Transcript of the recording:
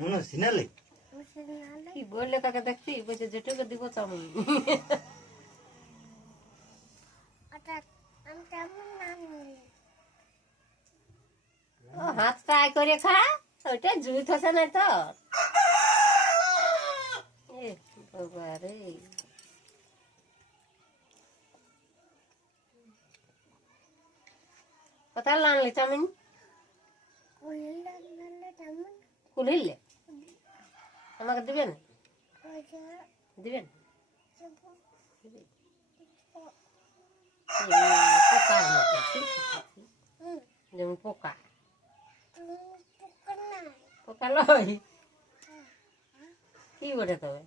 নুন সিনালে কি বললে তাকে দেখছি বলছে যেটুকু দিব চাউমিন ও হাত ফ্রাই করে খা ওইটা জুই থসে নাই তো এ বাবা রে কোথায় আনলি চাউমিন কুলিলে আমাকে দিবেন দিবেন পোকার মতো যেমন পোকা পোকা লয় কি বলে তবে